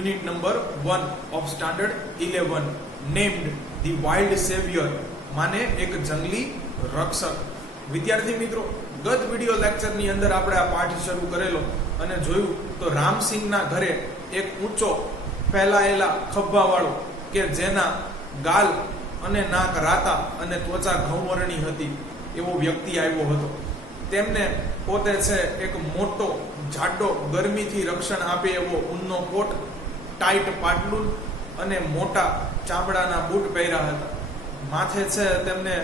unit number 1 of standard 11 named the wild savior माने एक जंगली रक्षक। विद्यार्थी मित्रों, गत विडियो लेक्चर ની અંદર આપણે આ પાઠ શરૂ કરેલો અને જોયું તો રામસિંહના ઘરે એક ઊંચો ફેલાયેલા ખભ્ભાવાળો કે જેના ગાલ અને નાક રાતા અને ત્વચા ઘઉંવર્ણી હતી એવો વ્યક્તિ આવ્યો હતો। તેમને પોતે છે એક મોટો જાડો ગરમીથી રક્ષણ આપે એવો ઊનનો કોટ, ટાઈટ પાટલુન અને મોટા ચામડાના બૂટ પહેર્યા હતા। માથે છે તેમને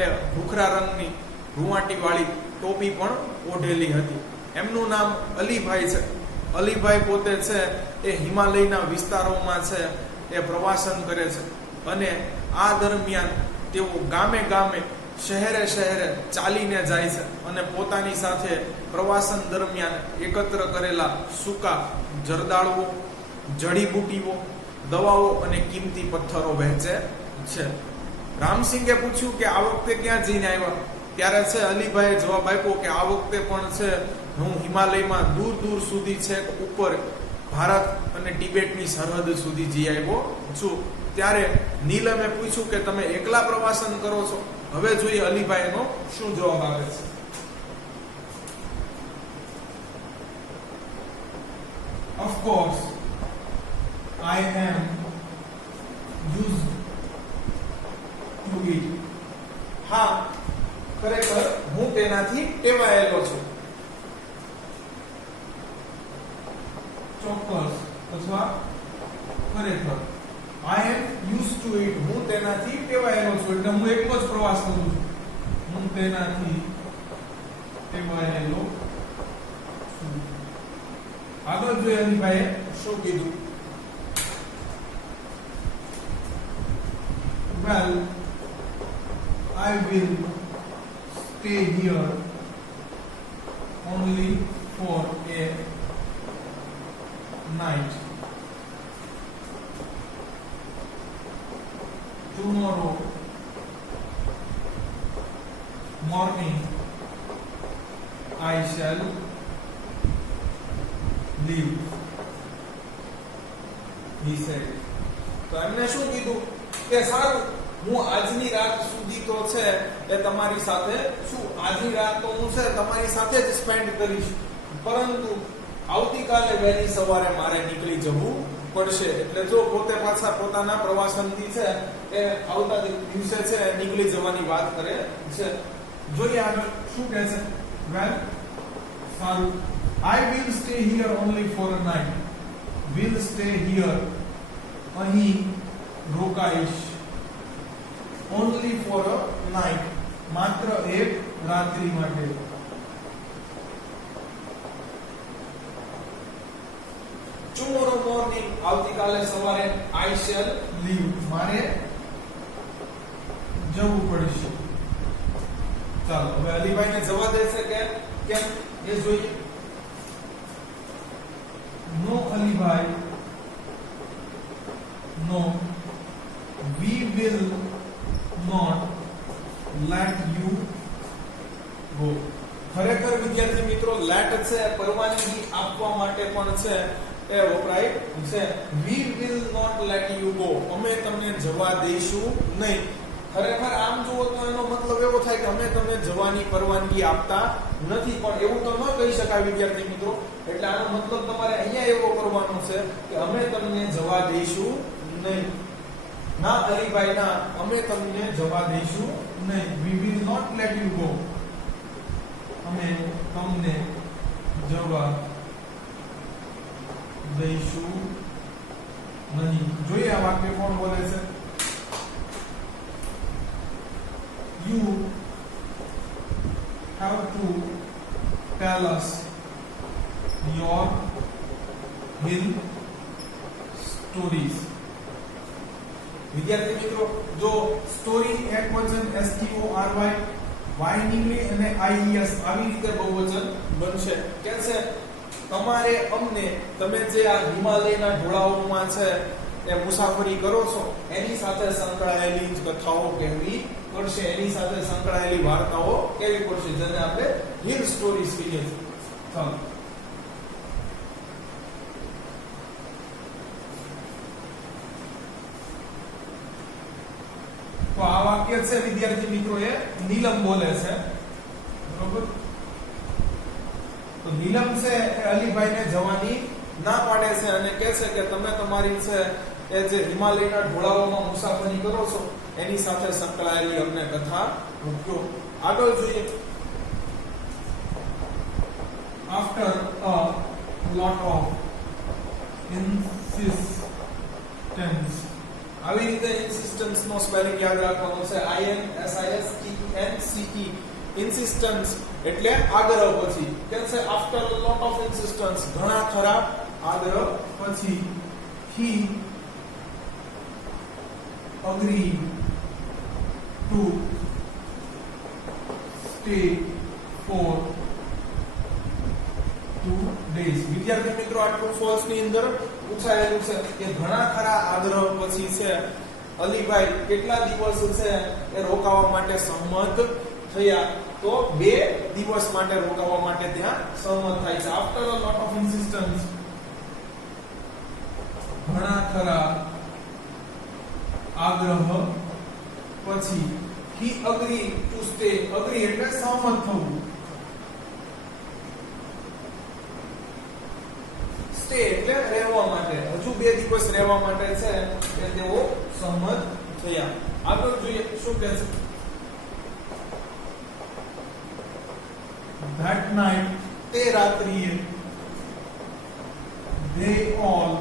એ ભૂખરા રંગની રૂવાટીવાળી ટોપી પણ ઓઢેલી હતી। એમનું નામ અલીભાઈ છે। અલીભાઈ પોતે છે એ હિમાલયના વિસ્તારોમાં છે એ પ્રવાસન કરે છે અને આ દરમિયાન તેઓ ગામે ગામે શહેરે શહેરે ચાલીને જાય છે અને પોતાની સાથે પ્રવાસન દરમિયાન એકત્ર કરેલા સૂકા જરદાળુઓ, જડીબુટીઓ, દવાઓ અને કિંમતી પથ્થરો વહેંચે છે। રામસિંગે પૂછ્યું કે આ વખતે ક્યાં જઈને આવ્યા? ત્યારે છે અલીભાઈએ જવાબ આપ્યો કે આ વખતે પણ છે હું હિમાલયમાં દૂર દૂર સુધી છે ઉપર ભારત અને ટિબેટની સરહદ સુધી જઈ આવ્યો છું। ત્યારે નીલમે પૂછ્યું કે તમે એકલા પ્રવાસન કરો છો? હવે જોઈએ અલીભાઈનો શું જવાબ આવે છે। Of course I am used to it. હા, ખરેખર હું તેનાથી ટેવાયેલો છું। ચોક્કસ અથવા ખરેખર I am used to it. હું તેનાથી ટેવાયેલો છું એટલે હું એકલો જ પ્રવાસ કરું છું। હું તેનાથી ટેવાયેલો છું। આગળ જોઈએ અલીભાઈએ શું કીધું? Well, I will stay here only for a night. Tomorrow morning I shall leave, he said. તો એમને શું કીધું કે સારું, હું આજની રાત સુધી તો છે એ તમારી સાથે છું, આજની રાત તો હું છે તમારી સાથે જ સ્પેન્ડ કરીશ, પરંતુ આવતીકાલે વહેલી સવારે મારે નીકળી જવું પડશે। એટલે જો પોતે પાછા પોતાના પ્રવાસનથી છે એ આવતા દિવસે છે નીકળી જવાની વાત કરે છે। જોઈએ આગળ શું કહે છે? વેલ, સારું, I will stay here only for a night. Will stay here, અહીં રોકાઈશ, only for a night, માત્ર એક રાત્રિ માટે। Tomorrow morning, આવતીકાલે સવારે I shall leave, મારે જવું પડશે। ચાલો હવે અલીભાઈને જવા દેશે કે કેમ એ જોઈએ। No Alibhai, no, we will not let you go. ખરેખર વિદ્યાર્થી મિત્રો, લેટ છે પરવાનગી આપવા માટે પણ છે એ વપરાય છે। we will not let you go, અમે તમને જવા દઈશું નહીં। ખરેખર આમ જુઓ તો એનો મતલબ એવો થાય કે અમે તમને જવાની પરવાનગી આપતા નથી, પણ એવું તો ન કહી શકાય વિદ્યાર્થી મિત્રો। એટલે આનો મતલબ તમારે અહીંયા એવો કરવાનો છે કે અમે તમને જવા દઈશું નહીં। ના અલીભાઈ ના, અમે તમને જવા દઈશું નહીં। we will not let you go, અમે તમને જવા દઈશું નહીં। જોઈએ આ વાક્ય કોણ બોલે છે? You have to tell us your hill stories. વિદ્યાર્થી મિત્રો, જો સ્ટોરી એક વચન STORY y નીકળી અને IES આવી રીતે બહુવચન બનશે। કે છે તમારે અમને, તમે જે આ હિમાલયના ઢોળાવોમાં છે એ મુસાફરી કરો છો એની સાથે સંકળાયેલી કથાઓ કહેવી પડશે, એની સાથે સંકળાયેલી વાર્તાઓ કહેવી પડશે, જેને આપણે હિલ સ્ટોરીઝ કહીએ છીએ। ચાલો વાક્ય છે વિદ્યાર્થી મિત્રો એ નીલમ બોલે છે, બરોબર? તો નીલમ છે એ અલીભાઈને જવાની ના પાડે છે અને કહે છે કે તમે તમારી છે એ જે હિમાલયના ઢોળાવોમાં મુસાફરી કરો છો એની સાથે સંકળાયેલી અમને કથા મૂક્યો. આગળ જોઈએ. After a lot of insistence, આવી રીતે ઇન્સિસ્ટન્સ નો સ્પેલિંગ યાદ રાખવાનો છે, INSISTENCE. ઇન્સિસ્ટન્સ એટલે આગ્રહ પછી. કે છે after a lot of insistence, ઘણા ખરા આગ્રહ પછી, he agreed to stay for 2 days. વિદ્યાર્થી મિત્રો આ ટ્રુ ફોલ્સ ની અંદર પૂછાયેલું છે કે ઘણા ખરા આગ્રહ પછી છે અલીભાઈ કેટલા દિવસ છે એ રોકાવા માટે સંમત થયા. તો 2 દિવસ માટે રોકાવા માટે ત્યાં સંમત થાય છે. આફ્ટર અ લોટ ઓફ ઇન્સિસ્ટન્સ, ઘણા ખરા આગ્રહ પછી, he agreed to stay. agree એટલે સહમત થવું, સ્ટે એટલે રહેવા માટે, હજુ 2 દિવસ રહેવા માટે છે કે તેઓ સંમત થયા. આગળ જોઈએ શું કહે છે. That night, તે રાત્રિએ, they all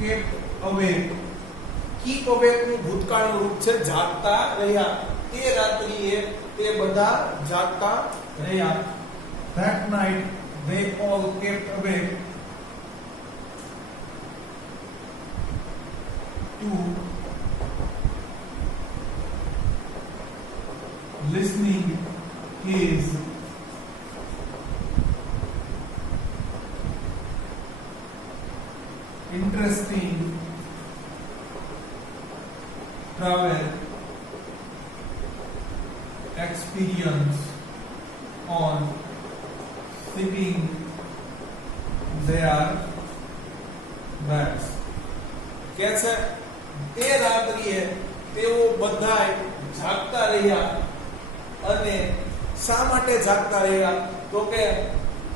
kept awake. keep awake નું ભૂતકાળનું રૂપ છે જાગતા રહ્યા. તે રાત્રિએ તે બધા જાગતા રહ્યા. That night they all kept awake to listening his interesting travel experience on sitting their beds. કે છે તે રાત્રિએ તેઓ બધાય જાગતા રહ્યા. અને શા માટે જાગતા રહ્યા? તો કે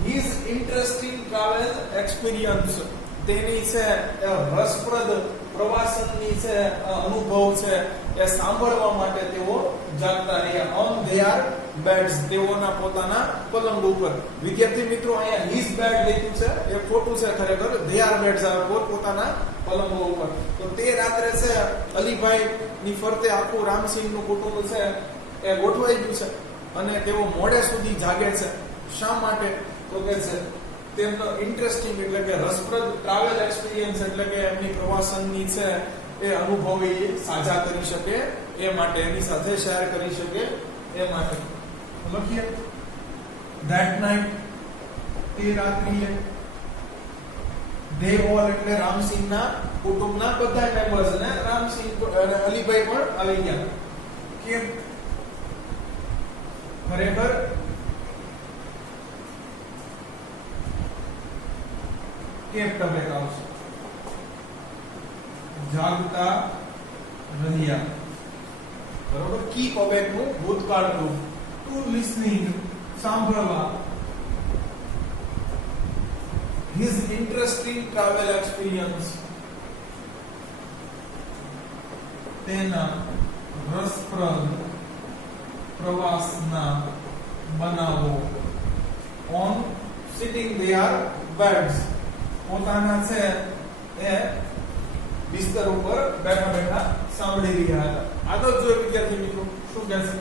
his interesting travel experience, તેની છે રસપ્રદ પ્રવાસનની છે અનુભવ છે એ સાંભળવા માટે તેઓ જાગતા રહ્યા. on their beds, તેઓના પોતાના પલંગ ઉપર. વિદ્યાર્થી મિત્રો અહીંયા his bed લખ્યું છે એ ખોટું છે, ખરેખર their beds આવે, પોતાના પલંગો ઉપર. તો તે રાત્રે છે અલીભાઈ ની ફરતે આખું રામસિંહ નું કુટુંબ છે એ ગોઠવાઈ ગયું છે અને તેઓ મોડે સુધી જાગે છે. શા માટે? તો કે છે તેમનો ઇન્ટરેસ્ટિંગ એટલે કે રસપ્રદ ટ્રાવેલ એક્સપિરિયન્સ એટલે કે એમની પ્રવાસનની છે એ અનુભવ એ સાझा કરી શકે એ માટે, એની સાથે શેર કરી શકે એ માટે. લખીએ. That night, તે રાત્રિએ, they all એટલે રામસિંહના કુટુંબના બધા મેમ્બર્સ ને રામસિંહ અને અલીભાઈ પણ આવી ગયા. કેમ? ખરેખર કેપ્ટ અવેક આવશે, જાગતા રહ્યા. બરોબર? કીપ અવેક નું ભૂતકાળ રૂપ. ટુ લિસનિંગ સાંભળવા, his interesting travel experience તેના રસપ્રદ પ્રવાસના બનાવો. on sitting their beds, પોતાના છે એ બિસ્તર ઉપર બેઠા બેઠા સાંભળી રહ્યા હતા. આગળ જોઈએ વિદ્યાર્થી મિત્રો શું કહે છે.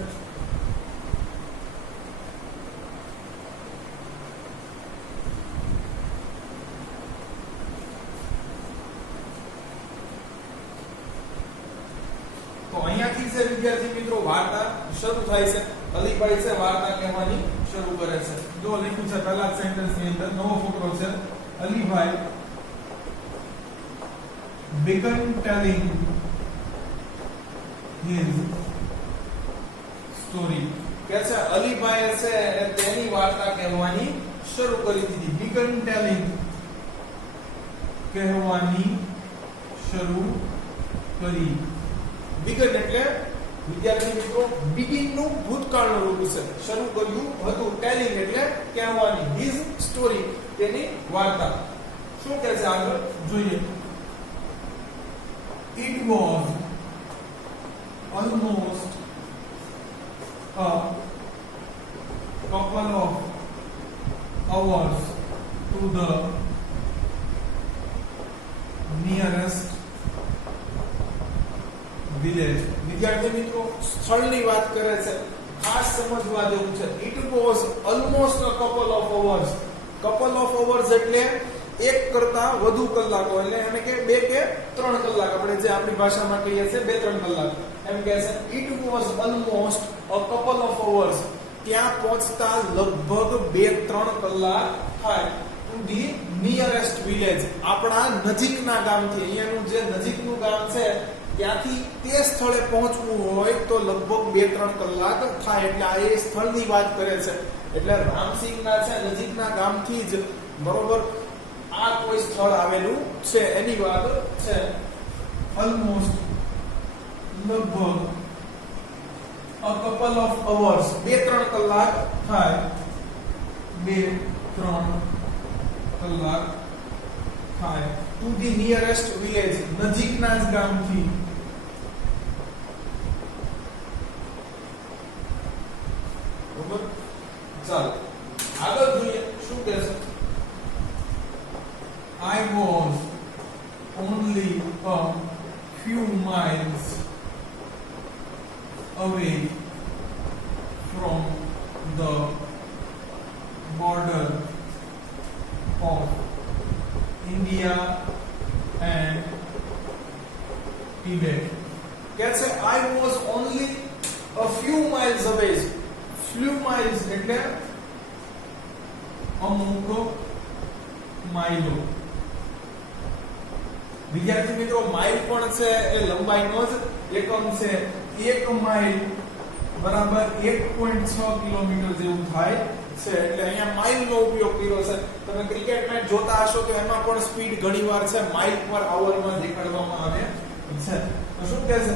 તો અહીંયાથી છે વિદ્યાર્થી મિત્રો વાર્તા શરૂ થાય છે. અલીભાઈ છે વાર્તા કહેવાની શરૂ કરે છે. જો લખ્યું છે પહેલા સેન્ટેન્સ ની અંદર નવો ફકરો છે. Alibhai began telling his story. કે છે અલીભાઈ છે તેની વાર્તા કહેવાની શરૂ કરી દીધી. began telling કહેવાની શરૂ કરી. બીગન એટલે વિદ્યાર્થી મિત્રો બિગિન નું ભૂતકાળનું રૂપ છે. શરૂ કર્યું હતું. ટેલિંગ એટલે કહેવાની. હિઝ સ્ટોરી તેની વાર્તા. શું કહે છે આગળ જોઈએ. It was almost a couple of hours to the nearest village. વિદ્યાર્થી મિત્રો સ્થળની વાત કરે છે, ખાસ સમજવા જેવું છે. It was almost a couple of hours. couple of hours એટલે એક કરતા વધુ કલાકો, એટલે એને કે 2 કે 3 કલાક, આપણે જે આપણી ભાષામાં કહીએ છીએ 2-3 કલાક એમ કહે છે. It was almost a couple of hours. ત્યાં પહોંચતા લગભગ 2-3 કલાક થાય. ટુ ધી નિયરેસ્ટ વિલેજ, આપણા નજીકના ગામથી, અહીંયાનું જે નજીકનું ગામ છે ત્યાંથી તે સ્થળે પહોંચવું હોય તો લગભગ 2-3 કલાક થાય. એટલે આ એ સ્થળની વાત કરે છે. એટલે રામસિંગના છે નજીકના ગામથી જ બરોબર આ કોઈ સ્થળ આવેલું છે એની વાત છે. ઓલમોસ્ટ લગભગ a couple of hours 2-3 કલાક થાય. 2-3 કલાક થાય. ટુ ધી નિયરેસ્ટ વિલેજ, નજીકના જ ગામથી. બરોબર, ચાલો આગળ જોઈએ શું કહે છે. I was only a few miles away from the border of India and Tibet. कैसे I was only a few miles away. Few miles એટલે અમુક માઇલો. વિદ્યાર્થી મિત્રો માઇલ પણ છે એ લંબાઈનો જ એકમ છે. 1 માઇલ બરાબર 1.6 કિલોમીટર જેવું થાય છે. એટલે અહીંયા માઇલ નો ઉપયોગ કર્યો છે. તમે ક્રિકેટ મેચ જોતા હશો તો એમાં પણ સ્પીડ ઘણીવાર છે માઇલ પર આવર માં દેખાડવામાં આવે છે. તો શું કહે છે,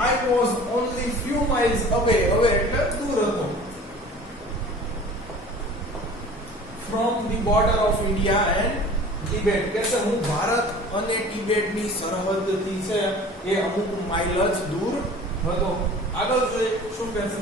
I was only few miles away. away એટલે દૂર હતો. from the border of India and Tibet. કે છે હું ભારત અને ટિબેટની સરહદથી છે એ અમુક માઇલ જ દૂર હતો. આગળ જોઈએ શું કહે છે.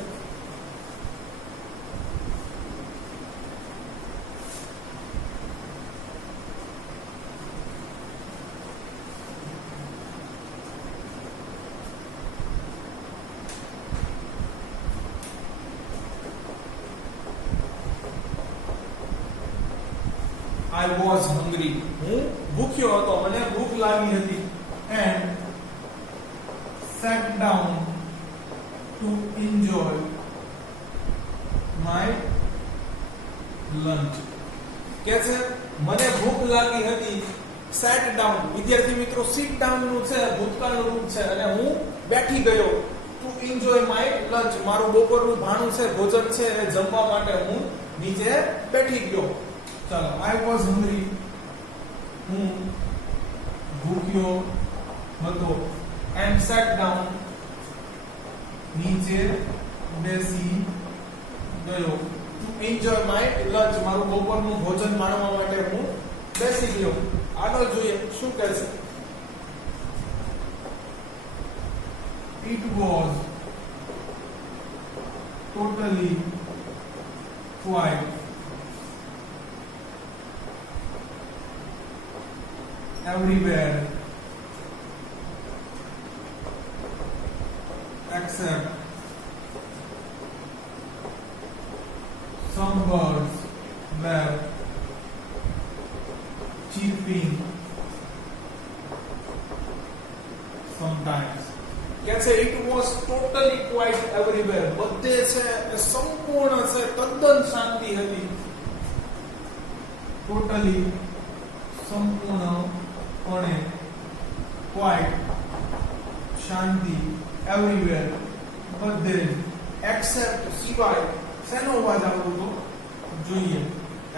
I was hungry. હું ભૂખ્યો હતો, મને ભૂખ લાગી હતી. And sat down to enjoy my lunch. કે છે મને ભૂખ લાગી હતી. sat down, વિદ્યાર્થી મિત્રો sit down નું છે ભૂતકાળનું રૂપ છે અને હું બેઠી ગયો. to enjoy my lunch, મારું બપોરનું ભાણું છે, ભોજન છે એ જમવા માટે હું નીચે બેઠી ગયો. ચાલો, I was hungry. હું ભૂખ્યો હતો. and sat down, નીચે બેસી ગયો. to enjoy my lunch, મારું બપોરનું ભોજન માણવા માટે હું બેસી ગયો. આગળ જોઈએ શું કહે છે. It was totally quiet. Everywhere except some birds were chirping sometimes. कैसे it was totally quiet everywhere, બધે છે સંપૂર્ણ છે તદ્દન શાંતિ હતી. totally સંપૂર્ણપણે, quiet શાંતિ, everywhere બધે, except સિવાય, શેનો અવાજ આવતો હતો જોઈએ.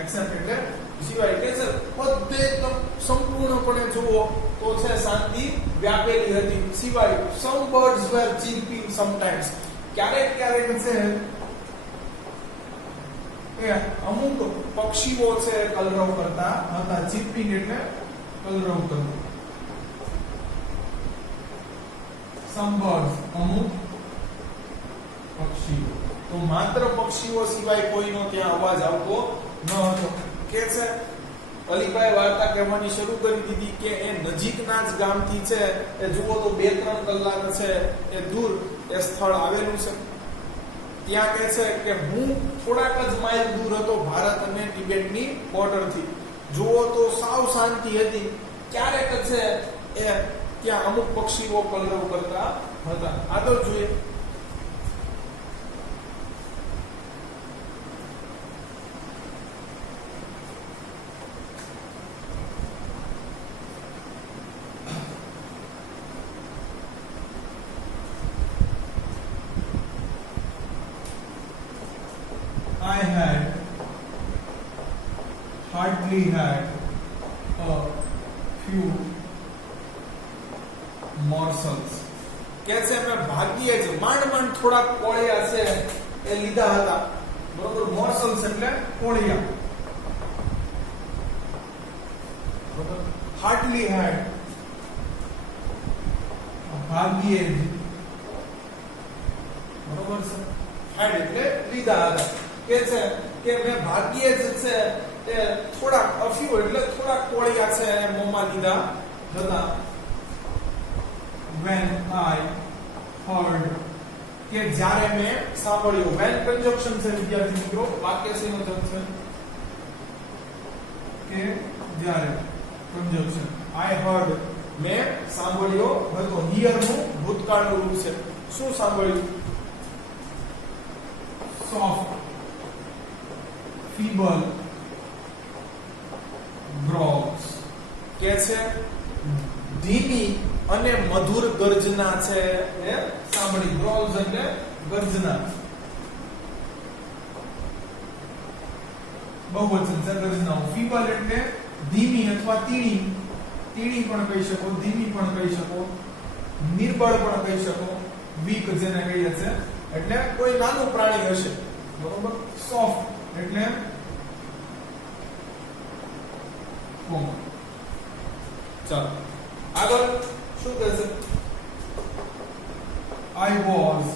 except એટલે સિવાય, કે છે બધે સંપૂર્ણપણે જુઓ તો છે શાંતિ વ્યાપેલી હતી. સિવાય some birds were chirping sometimes. ક્યારેક ક્યારેક છે એ અમુક પક્ષીઓ છે કલરવ કરતા હતા. ચીપિંગ એટલે કલરવ કરવું. some birds અમુક પક્ષીઓ. તો માત્ર પક્ષીઓ સિવાય કોઈનો ત્યાં અવાજ આવતો ન હતો. કે છે અલીભાઈ વાર્તા કહેવાની શરૂ કરી દીધી કે એ નજીકના જ ગામથી છે એ જુઓ તો 2-3 કલાક છે એ દૂર એ સ્થળ આવેલું છે. ત્યાં કહે છે કે હું થોડાક જ માઇલ દૂર હતો ભારત અને તિબેટની બોર્ડરથી. જુઓ તો સાવ શાંતિ હતી. ક્યારેક છે એ ત્યાં અમુક પક્ષીઓ કલરવ કરતા હતા. આગળ જોઈએ. I had hardly had a few morsels. કે છે મેં ભાગ્યે જ માંડ થોડાક કોળિયા છે એ લીધા હતા. બરોબર. મોર્સલ્સ એટલે કોળિયા. બરોબર. hardly had ભાગ્યે જ. બરોબર છે. had એટલે લીધા હતા. કે છે કે મેં ભાગ્યે જ છે એ થોડાક અફ્યુ એટલે થોડાક કોળિયા છે એ મોંમાં લીધા હતા. when I heard કે જ્યારે મેં સાંભળ્યું. when conjunction છે વિદ્યાર્થી મિત્રો. વાક્ય સંયોજન છે કે જ્યારે conjunction. I heard મેં સાંભળ્યો હતો. hear નું ભૂતકાળનું રૂપ છે. શું સાંભળ્યું? soft feeble growls. કે છે ધીમી અને મધુર ગર્જના છે એ સાંભળી. growls એટલે ગર્જના. બહુવચન છે ગર્જનાઓ. feeble એટલે ધીમી અથવા તીણી. તીણી પણ કહી શકો, ધીમી પણ કહી શકો, નિર્બળ પણ કહી શકો, વીક જેને કહીએ છે એટલે કોઈ નાનું પ્રાણી હશે. બરોબર. સોફ્ટ એટલે કોમળ. ચાલો આગળ શું કહે છે? I was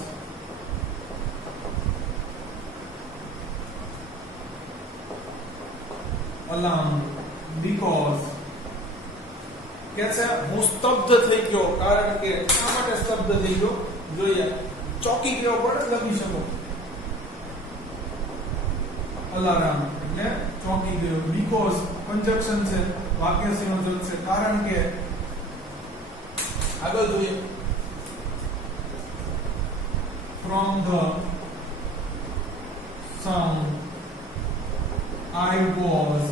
alarmed because કે છે હું સ્તબ્ધ થઈ ગયો. કારણ કે શા માટે સ્તબ્ધ થઈ ગયો જોઈએ. ચોકી ગયો પણ લખી શકો. અલાર્મ એટલે ચોકી ગયો. because conjunction છે, વાક્ય સંયોજક છે. કારણ કે આગળ જોઈએ. from the sound I was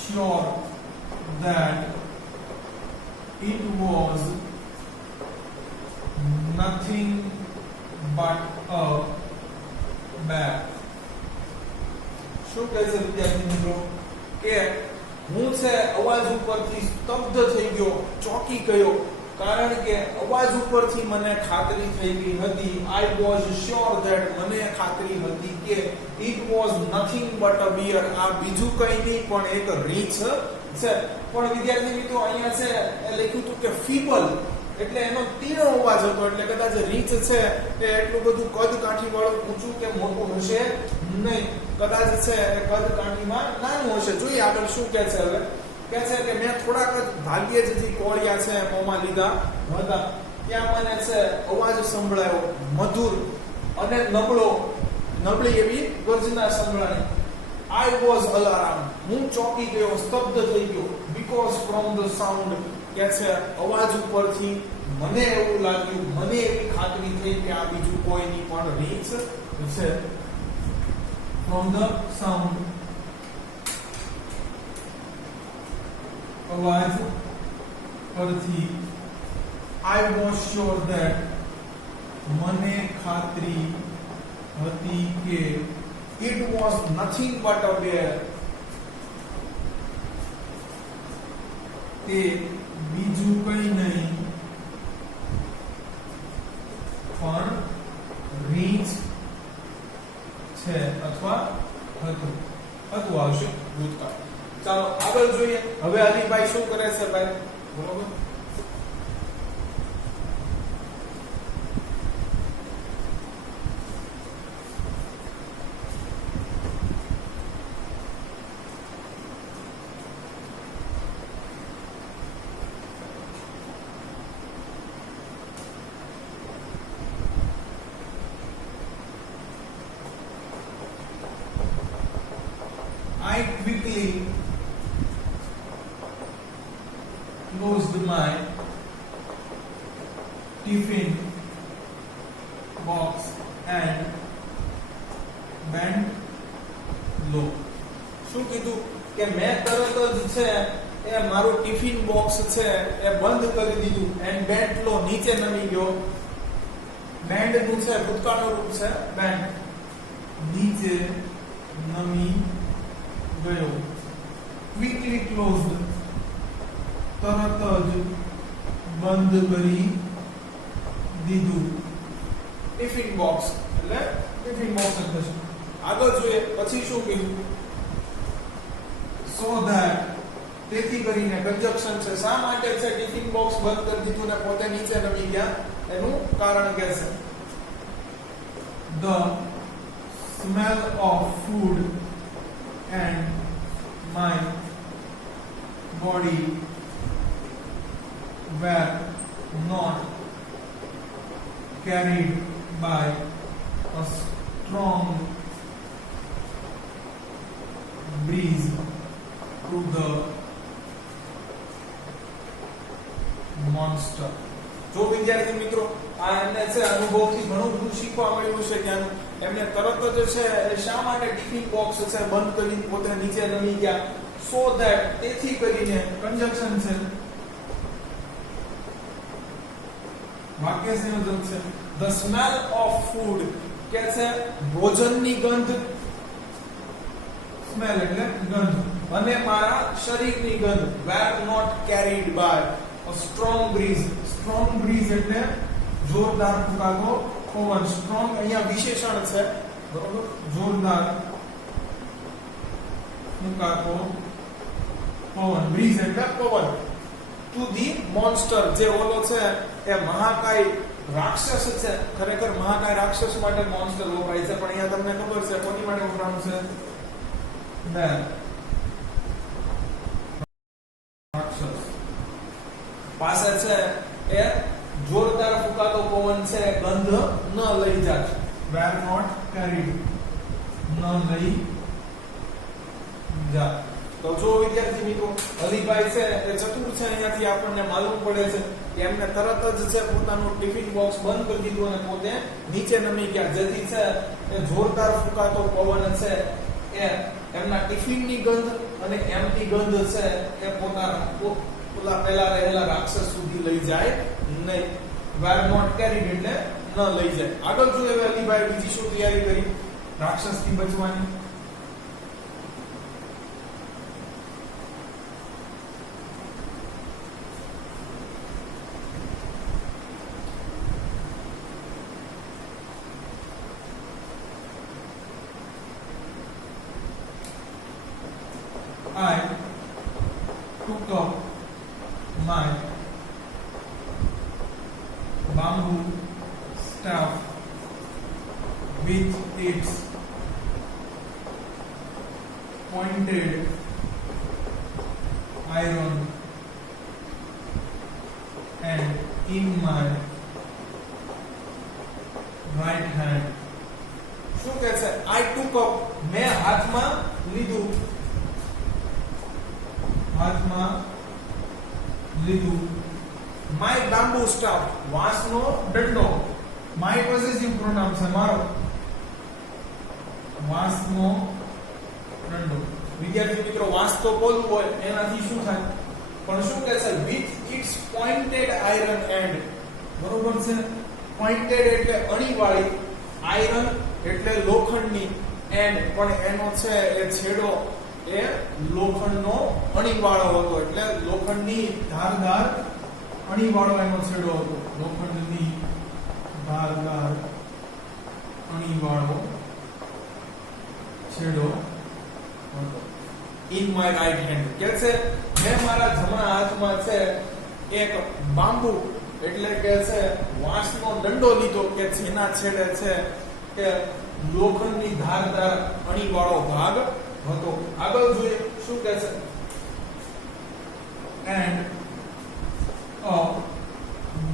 sure that it was nothing but a bat. શું કહે છે વિદ્યાર્થી મિત્રો? કે હું છે અવાજ ઉપરથી સ્તબ્ધ થઈ ગયો, ચોંકી ગયો. કારણ કે અવાજ ઉપરથી મને ખાતરી થઈ ગઈ હતી. I was sure that મને ખાતરી હતી કે it was nothing but a bear. આ બીજું કંઈ નહીં પણ એક રીંછ છે. પણ વિદ્યાર્થી મિત્રો અહીંયા છે એ લખ્યું હતું કે feeble એટલે એનો તીવ્ર અવાજ હતો. એટલે કદાચ રીંછ છે એ એટલું બધું કદ કાઠી વાળું ઊંચું કે મોટું હશે નહીં. કદાચ છે એ કદ કાઠીમાં નાનું હશે. જોઈએ આગળ શું કહે છે. હવે કહે છે કે મેં થોડાક જ ભાગ્યે જ કોળિયા છે મોંમાં લીધા હતા. ત્યાં મને છે અવાજ સંભળાયો, મધુર અને નબળી એવી ગર્જના સંભળાણી. I was alarmed. હું ચોંકી ગયો, સ્તબ્ધ થઈ ગયો. because from the sound કે છે અવાજ ઉપરથી મને એવું લાગ્યું, મને એવી ખાતરી થઈ કે આ બીજું કોઈ નહીં પણ રીંછ છે. from the sound અવાજ પરથી I was sure that મને ખાતરી હતી કે it was nothing but a bear. તે બીજું કંઈ નહીં પણ રીંછ છે અથવા હતું આવશે ભૂતકાળ. ચાલો આગળ જોઈએ. હવે અલીભાઈ શું કરે છે ભાઈ? બરોબર, I quickly closed my tiffin box and bent low. શું કીધું કે મેં તરત જ છે એ મારું ટિફિન બોક્સ છે એ બંધ કરી દીધું એન્ડ બેન્ટ લો, નીચે નમી ગયો. બેન્ડ નું છે ભૂતકાળનું રૂપ છે બેન્ટ, નીચે નમી ગયો. ક્વિકલી ક્લોઝડ તરત જ બંધ કરી દીધું. ટિફિન બોક્સ એટલે ટિફિન બોક્સ જ થશે. આગળ જોઈએ પછી શું કીધું? સો ધેટ, તેથી કરીને કંજક્શન છે. શા માટે છે ટિફિન બોક્સ બંધ કરી દીધું ને પોતે નીચે નમી ગયા? એનું કારણ કે છે the smell of food and my body were not carried by a strong breeze to the monster. જો વિદ્યાર્થી મિત્રો આ એમને છે અનુભવથી ઘણું બધું શીખવા મળ્યું છે કે એમને તરત જ છે શા માટે ટિફિન બોક્સ છે બંધ કરી પોતે નીચે નમી ગયા? સો ધેટ, તેથી કરીને કંજક્શન છે, વાક્ય સંયોજન છે. ધ સ્મેલ ઓફ ફૂડ કે છે ભોજનની ગંધ, સ્મેલ એટલે ગંધ, અને મારા શરીરની ગંધ were not carried by a strong breeze. Strong breeze એટલે જોરદાર ફૂંકાતો પવન. સ્ટ્રોંગ અહીંયા વિશેષણ છે, બરોબર, જોરદાર ફૂંકાતો પવન. બ્રીઝ એટલે પવન. ટુ ધી મોન્સ્ટર, જે ઓલો છે એ મહાકાય રાક્ષસ છે. ખરેખર મહાકાય રાક્ષસ માટે મોન્સ્ટર વપરાય છે, પણ અહીંયા તમને ખબર છે કોની માટે વપરાયું છે? બેર, રાક્ષસ પાસે છે એ જોરદાર ફૂંકાતો પવન છે, ગંધ ન લઈ જાય. વેર નોટ કેરીડ, ન લઈ જાય. તો જો વિદ્યાર્થી મિત્રો હરિભાઈ છે એ ચતુર છે, અહીંયાથી આપણને માલુમ પડે છે કે એમને તરત જ છે પોતાનું ટિફિન બોક્સ બંધ કરી દીધું અને પોતે નીચે નમી ગયા, જેથી છે એ જોરદાર ફૂંકાતો પવન છે એ એમના ટિફિનની ગંધ અને એમની ગંધ છે એ પોતાના પેલા રહેલા રાક્ષસ સુધી લઈ જાય નહીં. વેર નોટ કેરીડ એટલે ન લઈ જાય. આગળ જોઈએ હવે અલીભાઈ બીજી શું તૈયારી કરી રાક્ષસથી બચવાની? I took up my bamboo staff with its pointed iron and in my right hand. શું કહે છે? I took up, મેં હાથમાં લીધું, હાથમાં લીધું. માય બામ્બુ સ્ટાફ, વાંસનો દંડો. માય પોઝિટિવ પ્રોનાઉન છે, મારો. વાંસનો દંડો. વિદ્યાર્થી મિત્રો વાંસ તો બોલવું હોય એનાથી શું થાય? પણ શું કહે છે? With it's pointed iron and. બરોબર છે? પોઇન્ટેડ એટલે અણીવાળી, આયરન એટલે લોખંડની, એન્ડ પણ એનો છે એ છેડો એ લોખંડનો અણીવાળો હતો, એટલે લોખંડની ધારદાર અણીવાળો એનો છેડો હતો, લોખંડની ધારદાર અણીવાળો છેડો હતો. ઇન માય રાઈટ હેન્ડ કે છે મેં મારા જમણા હાથમાં છે એક બાંબુ એટલે કે છે વાંસનો દંડો લીધો કે જેના છેડે છે કે લોખંડની ધારદાર અણીવાળો ભાગ હતો. આગળ જોઈએ શું કહે છે, and a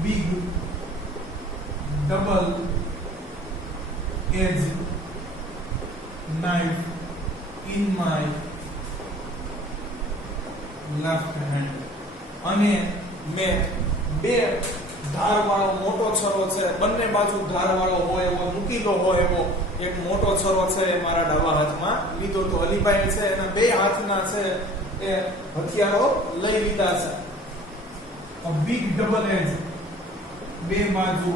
big double edged knife in my left hand. અને મેં બે ધારવાળો મોટો છરો છે, બંને બાજુ ધારવાળો હોય એવો મૂકીલો હોય એવો એક મોટો છરો છે એ મારા ડાબા હાથમાં લીધો. તો અલીભાઈ છે એના બે હાથના છે એ હથિયારો લઈ લીધા છે. a big double edge, બે બાજુ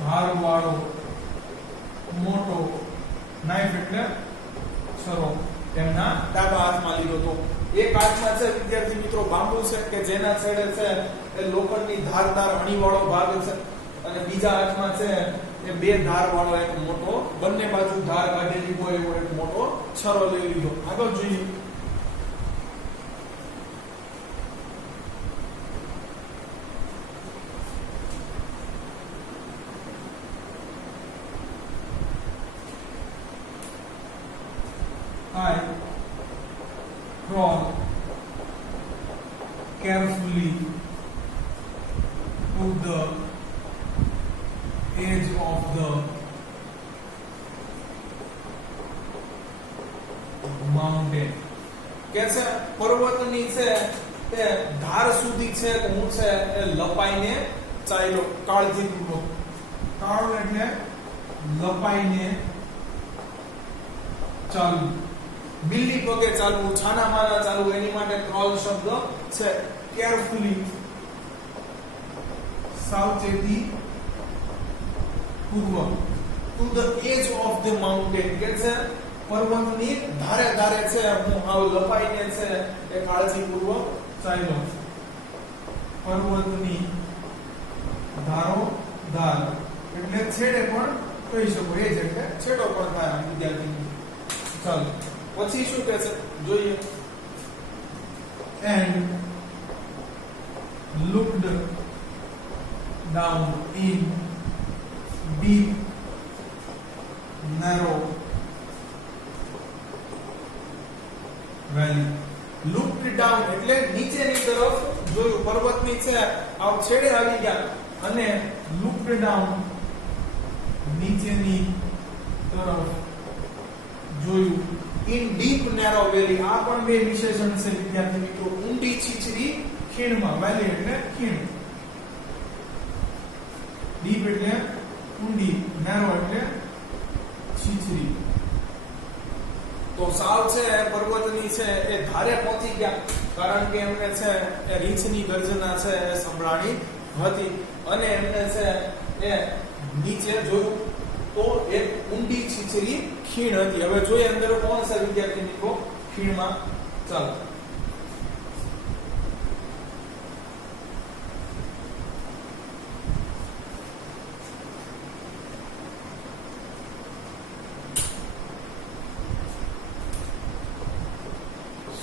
ધારવાળો મોટો નાઇફ એટલે છરો એમના ડાબા હાથમાં લીધો. તો એક હાથમાં છે વિદ્યાર્થી મિત્રો બાંબુ છે કે જેના છેડે છે એ લોખંડની ધારદાર અણીવાળો ભાગ છે, અને બીજા હાથમાં છે એ બે ધારવાળો એક મોટો બંને બાજુ ધાર કાઢેલી હોય એવો એક મોટો છરો લઈ લીધો. આગળ જોઈએ I crawl carefully to the edge of the mountain. કે છે પર્વતની છે તે ધાર સુધી છે હું છે એ લપાઈને ચાલ્યો કાળજીપૂર્વક. કાળ એટલે લપાઈને ચાલવું, બિલ્લી પગે ચાલવું, છાના માના ચાલવું, એની માટે ક્રોલ શબ્દ છે. કેરફુલી સાવચેતી પૂર્વક. To the edge of the mountain કે છે પર્વતની ધારે ધારે છે હું આવ લપાઈને છે એ કાળજીપૂર્વક ચાલ્યો. પર્વતની ધારો ધાર એટલે છેડે પણ કહી શકો, એજ એટલે છેડો પણ થાય વિદ્યાર્થી. ચાલો પછી શું કહે છે જોઈએ. and looked down in deep narrow valley. looked down એટલે નીચેની તરફ જોયું, પર્વતની છે આવ છેડે આવી ગયા અને looked down નીચેની તરફ જોયું. ઇન ડીપ નેરો વેલી, આ પણ બે વિશેષણ છે વિદ્યાર્થી મિત્રો. ઊંડી છીછરી ખીણમાં, વેલી એટલે ખીણ, ડીપ એટલે ઊંડી, નેરો એટલે છીછરી. તો સાવ છે પર્વતની છે એ ધારે પહોંચી ગયા, કારણ કે એમને છે એ રીંછની ગર્જના છે એ સંભળાણી હતી અને એમને છે એ નીચે જોયું તો એક ઊંડી છીછરી ખીણ હતી. હવે જોઈએ અંદર કોણ છે વિદ્યાર્થી મિત્રો ખીણમાં. ચાલો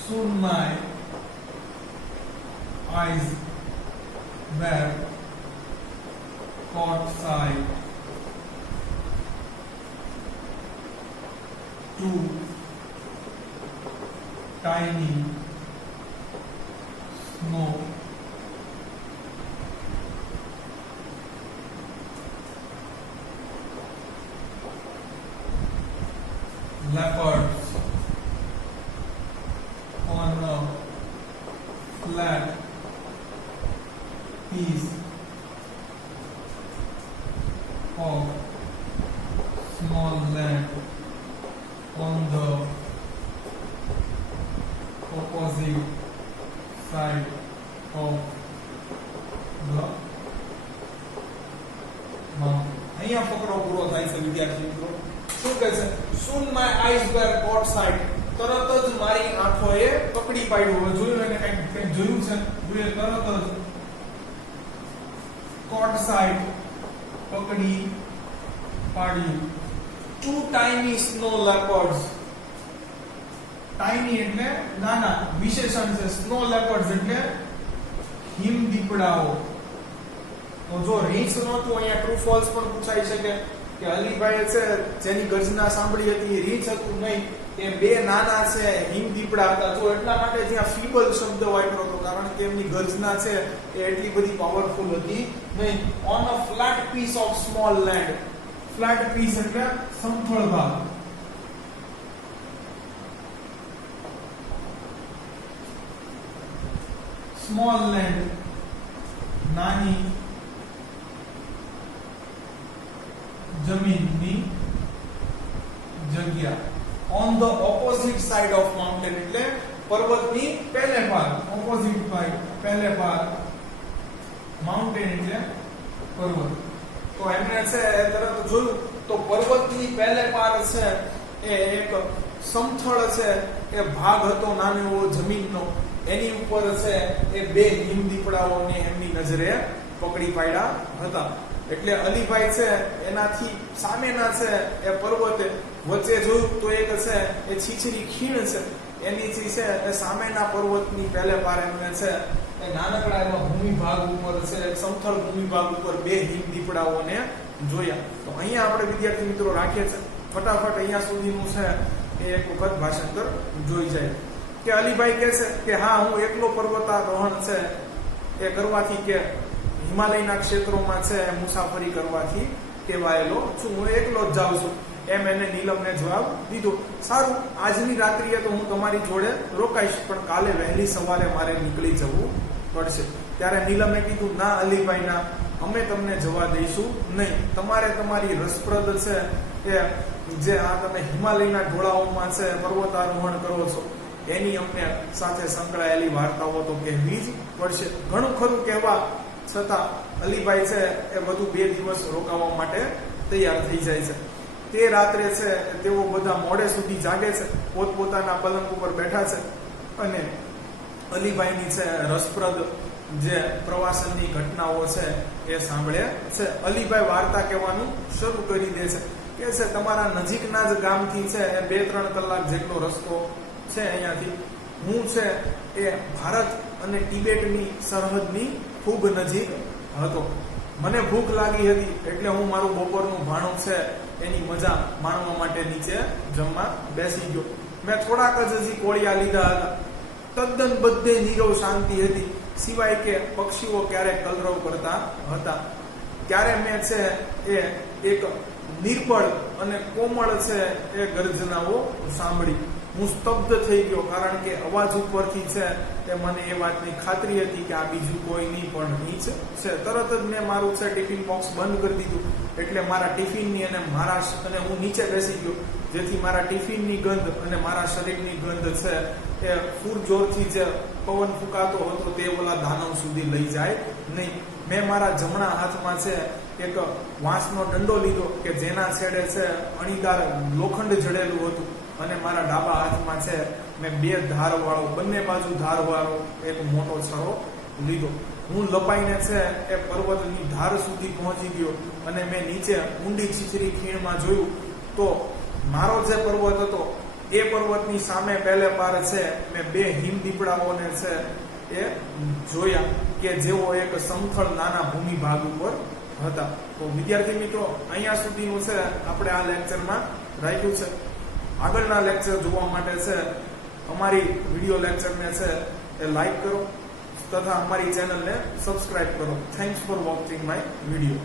soon my eyes were caught sight two tiny snow leopards on a flat piece of small land on the opposite side of the mountain. અહીંયા ફકરો પૂરો થાય છે વિદ્યાર્થી મિત્રો. શું કહે છે? soon my eyes were caught sight, તરત જ મારી આંખોએ પકડી પાડ્યું. હવે જોયું એને કંઈક જોયું છે, જોઈએ તરત જ કોટ સાઇટ પકડી પાડ્યું. 2 tiny snow leopards. ટાઈની એટલે નાના, વિશેષણ છે. સ્નો લેપર્ડ્સ એટલે હિમ દીપડાઓ. તો જો રીંછ નહોતું, અહીંયા ટ્રુ ફોલ્સ પણ પૂછાઈ શકે કે અલીભાઈ છે જેની ગર્જના સાંભળી હતી રીંછ હતું નહીં, એ બે નાના છે હિમ દીપડા હતા. તો એટલા માટે જ્યાં ફીબલ શબ્દ વાપર્યો હતો, કારણ કે એમની ગર્જના છે એ એટલી બધી પાવરફુલ હતી નહીં. On a flat piece of small land. Flat piece એટલે સમથળ ભાગ. સ્મોલ લેન્ડ નાની જમીનની જગ્યા. On the opposite side of mountain એટલે પર્વતની પહેલે ભાગ. ઓપોઝિટ સાઇડ પહેલે ભાગ. માઉન્ટેન એટલે પર્વત. તો એમને છે તરત જોયું તો પર્વતની પહેલે પાર છે એ એક સમથળ છે એ ભાગ હતો નાનો એવો જમીનનો. એની ઉપર છે એ બે હિમ દીપડાઓને એમની નજરે પકડી પાડ્યા હતા. એટલે અલીભાઈ છે એનાથી સામેના છે એ પર્વતે વચ્ચે જોયું તો એક છે એ છીછરી ખીણ છે, એની છે એ સામેના પર્વતની પહેલે પાર એમને છે એ નાનકડા એવા ભૂમિ ભાગ ઉપર છે સમથળ ભૂમિ ભાગ ઉપર બે હિમ દીપડાઓને જોયા. તો અહીંયા આપણે વિદ્યાર્થી મિત્રો રાખીએ છીએ. ફટાફટ અહીંયા સુધીનું છે એ એક વખત ભાષાંતર જોઈ જાય કે અલીભાઈ કહે છે કે હા, હું એકલો પર્વતારોહણ છે એ કરવાથી કે હિમાલયના ક્ષેત્રોમાં છે મુસાફરી કરવાથી ટેવાયેલો છું, હું એકલો જ જાઉં છું. એમ એને નીલમને જવાબ દીધો. સારું, આજની રાત્રિએ તો હું તમારી જોડે રોકાઈશ, પણ કાલે વહેલી સવારે મારે નીકળી જવું પડશે. ત્યારે નીલમે કીધું, ના અલીભાઈ ના, અમે તમને જવા દઈશું નહીં. તમારે તમારી રસપ્રદ છે એ જે આ તમે હિમાલયના ઢોળાવોમાં છે પર્વતારોહણ કરો છો એની અમને સાથે સંકળાયેલી વાર્તાઓ તો કહેવી જ પડશે. ઘણું ખરું કહેવા છતાં અલીભાઈ છે એ વધુ 2 દિવસ રોકાવા માટે તૈયાર થઈ જાય છે. તે રાત્રે છે તેઓ બધા મોડે સુધી જાગે છે, પોતપોતાના પલંગ ઉપર બેઠા છે અને અલીભાઈની છે રસપ્રદ જે પ્રવાસનની ઘટનાઓ છે એ સાંભળે છે. અલીભાઈ વાર્તા કહેવાનું શરૂ કરી દે છે. કે છે તમારા નજીકના જ ગામથી છે એ 2-3 કલાક જેટલો રસ્તો છે અહીંયાથી. હું છે એ ભારત અને તિબેટની સરહદની ખૂબ નજીક હતો. મને ભૂખ લાગી હતી એટલે હું મારું બપોરનું ભાણું છે એની મજા માણવા માટે નીચે જમવા બેસી ગયો. મેં થોડાક જ હજી કોળિયા લીધા હતા. તદ્દન બધે નીરવ શાંતિ હતી, સિવાય કે પક્ષીઓ ક્યારેક કલરવ કરતા હતા. ત્યારે મેં છે એ એક નિર્બળ અને કોમળ છે એ ગર્જનાઓ સાંભળી. હું સ્તબ્ધ થઈ ગયો, કારણ કે અવાજ ઉપરથી છે એ મને એ વાતની ખાતરી હતી કે આ બીજું કોઈ નહીં પણ નીચ છે. તરત જ મેં મારું છે ટિફિન બોક્સ બંધ કરી દીધું. એટલે મારા ટિફિનની અને હું નીચે બેસી ગયો, જેથી મારા ટિફિનની ગંધ અને મારા શરીરની ગંધ છે એ પૂરજોરથી જે પવન ફૂંકાતો હતો તે ઓલા દાનવ સુધી લઈ જાય નહીં. મેં મારા જમણા હાથમાં છે એક વાંસનો દંડો લીધો કે જેના છેડે છે અણીદાર લોખંડ જડેલું હતું, અને મારા ડાબા હાથમાં છે મેં 2 ધારવાળો, બંને બાજુ ધારવાળો એક મોટો છરો લીધો. હું લપાઈને છે એ પર્વતની ધાર સુધી પહોંચી ગયો અને મેં નીચે ઊંડી છીછરી ખીણમાં જોયું તો મારો જે પર્વત હતો એ પર્વતની સામે પહેલે પાર છે મેં 2 હિમ દીપડાઓને છે એ જોયા કે જેઓ એક સમથળ નાના ભૂમિ ભાગ ઉપર હતા. તો વિદ્યાર્થી મિત્રો, અહીંયા સુધીનું છે આપણે આ લેક્ચરમાં રાખ્યું છે. આગળના લેક્ચર જોવા માટે છે અમારી વિડીયો લેક્ચરને છે એ લાઈક કરો તથા અમારી ચેનલને સબસ્ક્રાઇબ કરો. Thanks for watching my video.